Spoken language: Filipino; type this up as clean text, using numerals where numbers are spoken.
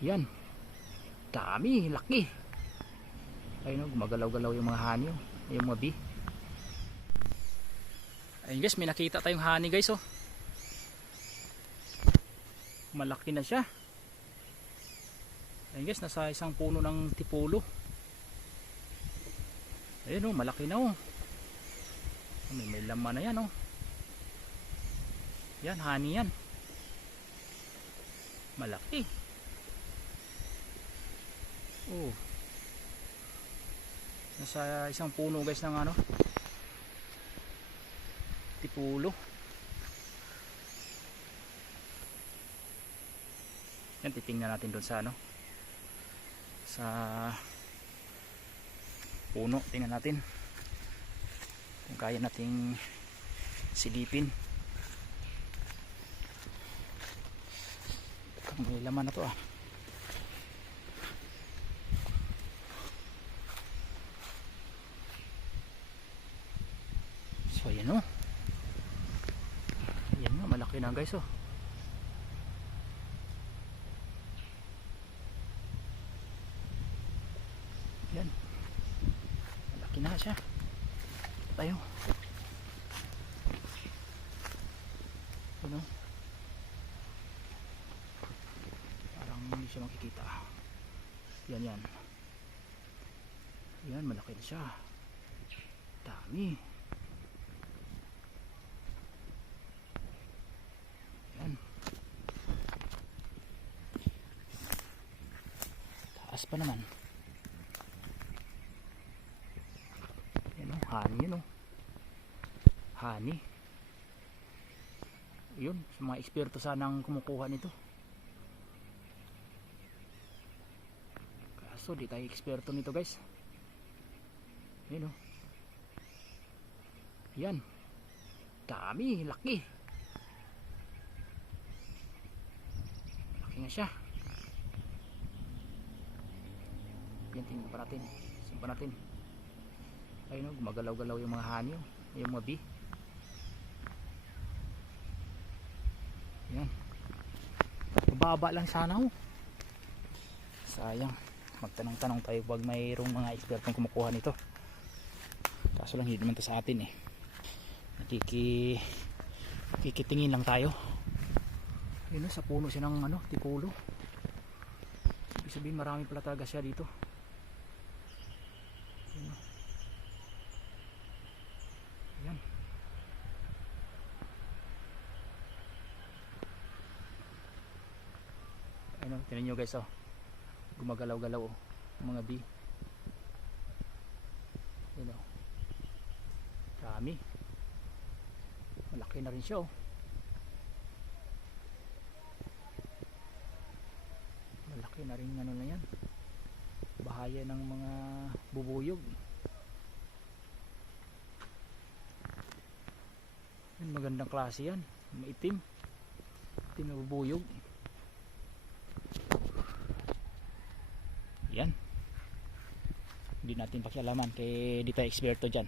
Yan, dami, laki. Ayun, gumagalaw-galaw yung mga honey, yung mga bee. Ayun guys, may nakita tayong honey guys, oh. Malaki na siya. Ayun guys, nasa isang puno ng tipulo. Ayun, oh, malaki na, oh. May laman na yan, oh. Yan, honey yan. Malaki. Oh. Nasa isang puno guys ng ano, tipulo. Yan, titingnan natin doon sa ano, sa puno. Tingnan natin kung kaya nating silipin. May laman na to, ah. So ayan, oh. Ayan nga, malaki na guys, oh. Yan, malaki na siya. Tayo. Ano? Parang hindi siya makikita. Yan, yan. Yan, malaki na siya. Dami. Yan. Taas pa naman. Yan, oh, honey yun, oh. Honey. Yun, sa mga eksperto sanang kumukuha nito. Kaso di tayo eksperto nito guys. Yan, oh. Yan, dami, laki. Laki nga siya. Yan, tingnan pa natin. Simpan natin. Ayun, oh, gumagalaw-galaw yung mga honey, oh. Yung mga bee. Yan, mababa lang sana, oh. Sayang, magtanong-tanong tayo pag mayroong mga ekspertong kumukuha nito. Kaso lang hindi naman to sa atin, eh. Kikitingin lang tayo. Yun, sa puno siya ng ano, tipulo. Ibig sabihin marami pala talaga siya dito. Yun. Yan. Ayun, tingnan nyo guys, oh. Gumagalaw-galaw, oh, mga bee. Yun, oh. Dami. Malaki na rin siya, oh. Malaki na rin ano na yan. Bahaya ng mga bubuyog. Yan, magandang klase yan. Maitim. Itim na bubuyog. Yan. Hindi natin pakialaman kay di tayo eksperto dyan.